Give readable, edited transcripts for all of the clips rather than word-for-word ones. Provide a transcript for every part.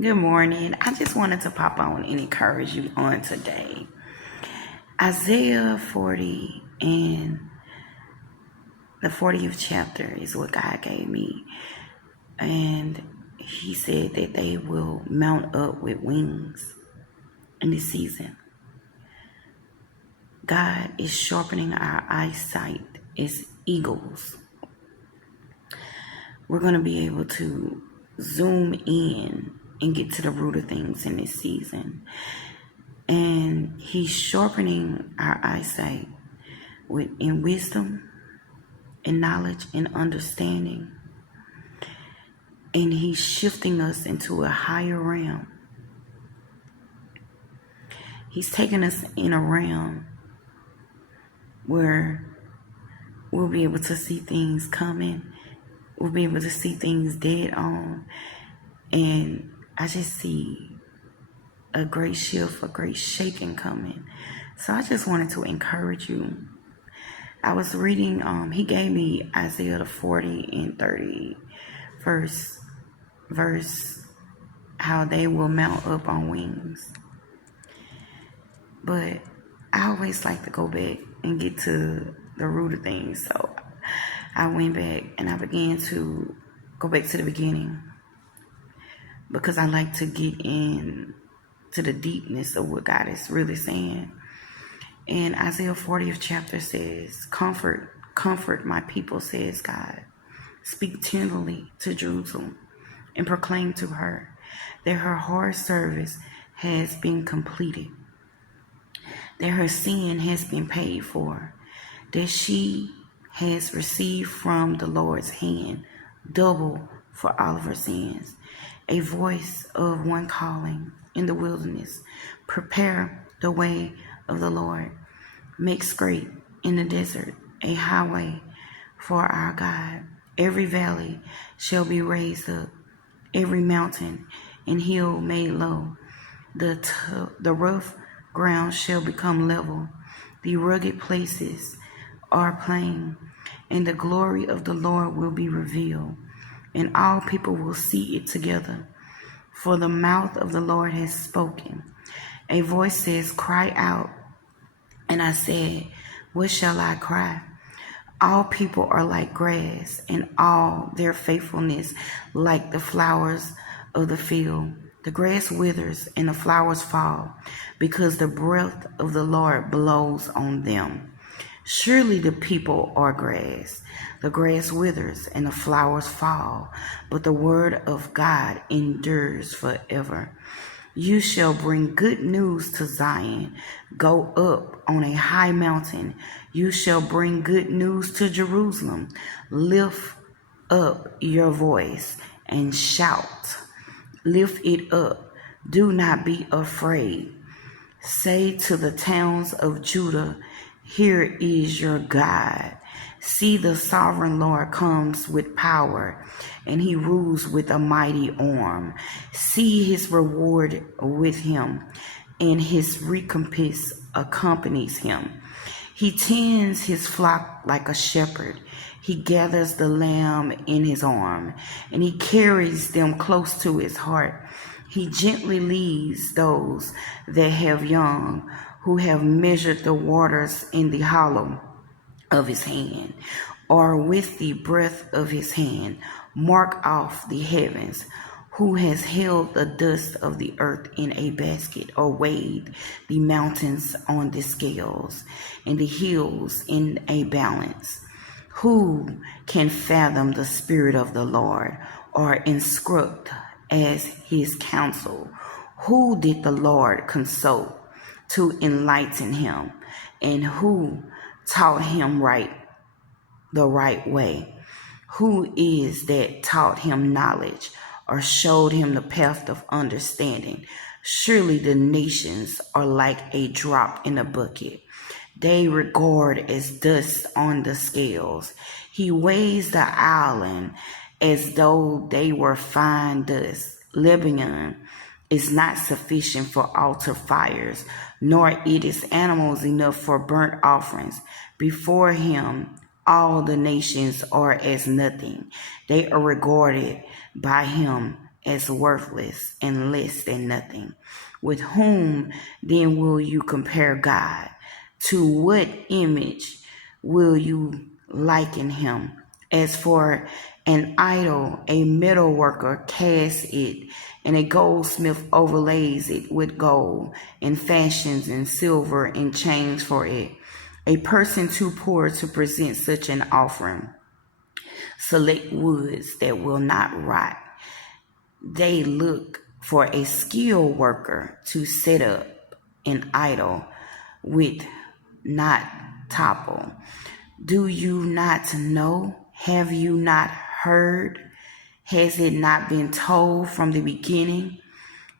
Good morning. I just wanted to pop on and encourage you on today. Isaiah 40 and the 40th chapter is what God gave me. And He said that they will mount up with wings in this season. God is sharpening our eyesight as eagles. We're going to be able to zoom in and get to the root of things in this season. And He's sharpening our eyesight in wisdom, in knowledge, and understanding. And He's shifting us into a higher realm. He's taking us in a realm where we'll be able to see things coming. We'll be able to see things dead on. And I just see a great shift, a great shaking coming. So I just wanted to encourage you. I was reading, he gave me Isaiah the 40 and 30 verse, how they will mount up on wings. But I always like to go back and get to the root of things. So I went back and I began to go back to the beginning, because I like to get in to the deepness of what God is really saying. And Isaiah 40th chapter says, comfort my people, says God. Speak tenderly to Jerusalem and proclaim to her that her hard service has been completed, that her sin has been paid for, that she has received from the Lord's hand double for all of her sins. A voice of one calling in the wilderness, prepare the way of the Lord. Make straight in the desert a highway for our God. Every valley shall be raised up, every mountain and hill made low. The rough ground shall become level, the rugged places are plain, and the glory of the Lord will be revealed, and all people will see it together. For the mouth of the Lord has spoken. A voice says, cry out. And I said, what shall I cry? All people are like grass, and all their faithfulness like the flowers of the field. The grass withers and the flowers fall, because the breath of the Lord blows on them. Surely the people are grass. The grass withers and the flowers fall, but the word of God endures forever. You shall bring good news to Zion. Go up on a high mountain. You shall bring good news to Jerusalem. Lift up your voice and shout. Lift it up. Do not be afraid. Say to the towns of Judah, here is your God. See, the sovereign Lord comes with power, and he rules with a mighty arm. See, his reward with him, and his recompense accompanies him. He tends his flock like a shepherd. He gathers the lamb in his arm, and he carries them close to his heart. He gently leads those that have young, who have measured the waters in the hollow of his hand, or with the breath of his hand mark off the heavens, who has held the dust of the earth in a basket, or weighed the mountains on the scales, and the hills in a balance. Who can fathom the spirit of the Lord, or instruct as his counsel? Who did the Lord consult to enlighten him, and who taught him the right way? Who is that taught him knowledge, or showed him the path of understanding? Surely the nations are like a drop in a bucket. They regard as dust on the scales. He weighs the island as though they were fine dust. Lebanon is not sufficient for altar fires, nor it is animals enough for burnt offerings. Before him, all the nations are as nothing. They are regarded by him as worthless and less than nothing. With whom then will you compare God? To what image will you liken him? As for an idol, a metal worker casts it, and a goldsmith overlays it with gold, and fashions in silver and chains for it. A person too poor to present such an offering. Select woods that will not rot. They look for a skilled worker to set up an idol with not topple. Do you not know? Have you not heard? Has it not been told from the beginning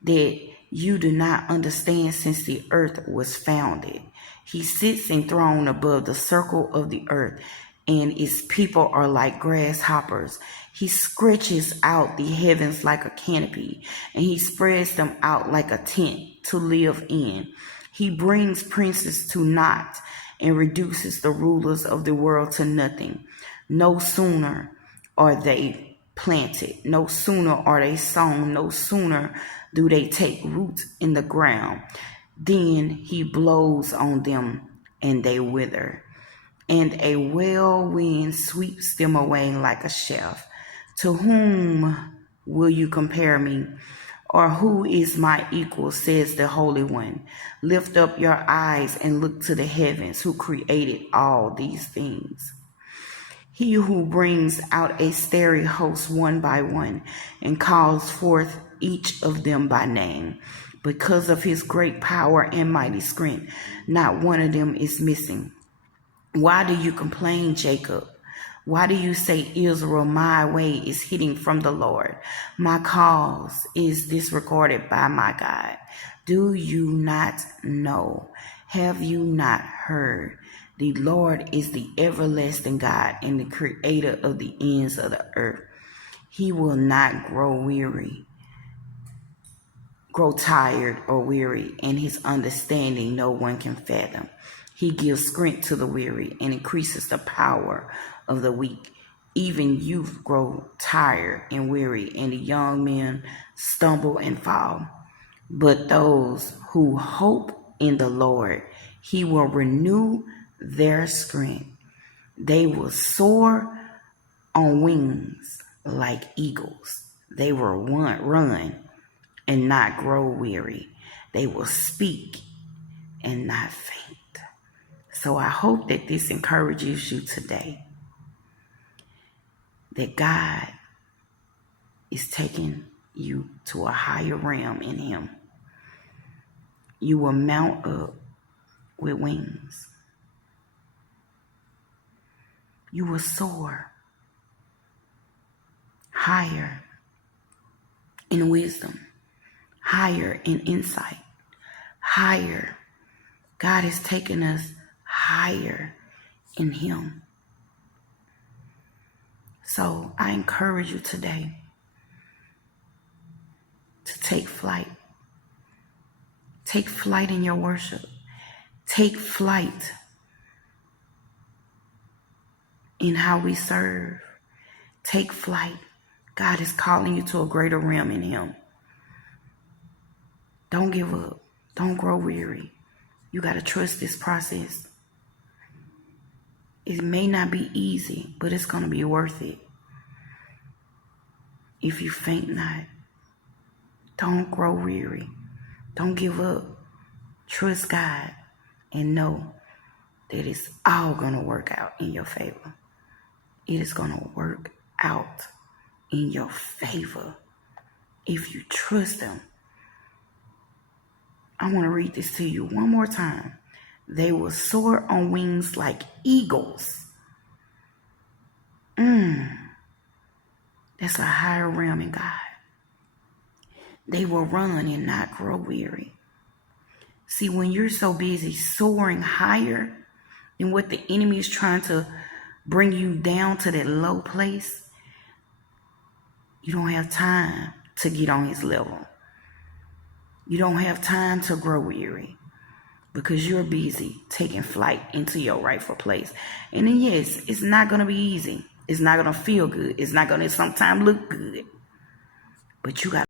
that you do not understand since the earth was founded? He sits enthroned above the circle of the earth, and its people are like grasshoppers. He stretches out the heavens like a canopy, and he spreads them out like a tent to live in. He brings princes to naught and reduces the rulers of the world to nothing. No sooner are they planted, no sooner are they sown, no sooner do they take root in the ground. Then he blows on them and they wither, and a well wind sweeps them away like a shaft. To whom will you compare me? Or who is my equal, says the Holy One. Lift up your eyes and look to the heavens, who created all these things. He who brings out a starry host one by one and calls forth each of them by name. Because of his great power and mighty strength, not one of them is missing. Why do you complain, Jacob? Why do you say, Israel, my way is hidden from the Lord? My cause is disregarded by my God. Do you not know? Have you not heard? The Lord is the everlasting God and the creator of the ends of the earth. He will not grow tired or weary, and his understanding no one can fathom. He gives strength to the weary and increases the power of the weak. Even youth grow tired and weary, and the young men stumble and fall. But those who hope in the Lord, he will renew their strength. They will soar on wings like eagles. They will run and not grow weary. They will speak and not faint. So I hope that this encourages you today, that God is taking you to a higher realm in him. You will mount up with wings. You will soar higher in wisdom, higher in insight, higher. God is taking us higher in him. So I encourage you today to take flight. Take flight in your worship. Take flight in how we serve. Take flight. God is calling you to a greater realm in him. Don't give up. Don't grow weary. You got to trust this process. It may not be easy, but it's going to be worth it. If you faint not, don't grow weary. Don't give up. Trust God and know that it's all going to work out in your favor. It is going to work out in your favor if you trust him. I want to read this to you one more time. They will soar on wings like eagles. That's a higher realm in God. They will run and not grow weary. See, when you're so busy soaring higher than what the enemy is trying to bring you down to that low place, you don't have time to get on his level. You don't have time to grow weary because you're busy taking flight into your rightful place. And then, yes, it's not going to be easy. It's not going to feel good. It's not going to sometimes look good. but you got